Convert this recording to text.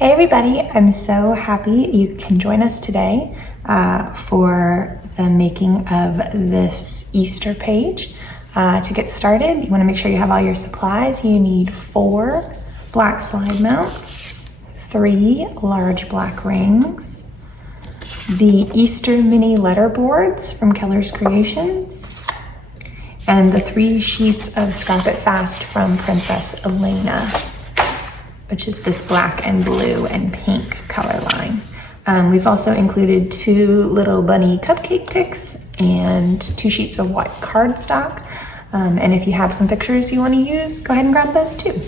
Hey everybody, I'm so happy you can join us today for the making of this Easter page. To get started, you want to make sure you have all your supplies. You need 4 black slide mounts, 3 large black rings, the Easter mini letter boards from Keller's Creations, and the 3 sheets of Scrap It Fast from Princess Elena, which is this black and blue and pink color line. We've also included 2 little bunny cupcake picks and 2 sheets of white cardstock. And if you have some pictures you want to use, go ahead and grab those too.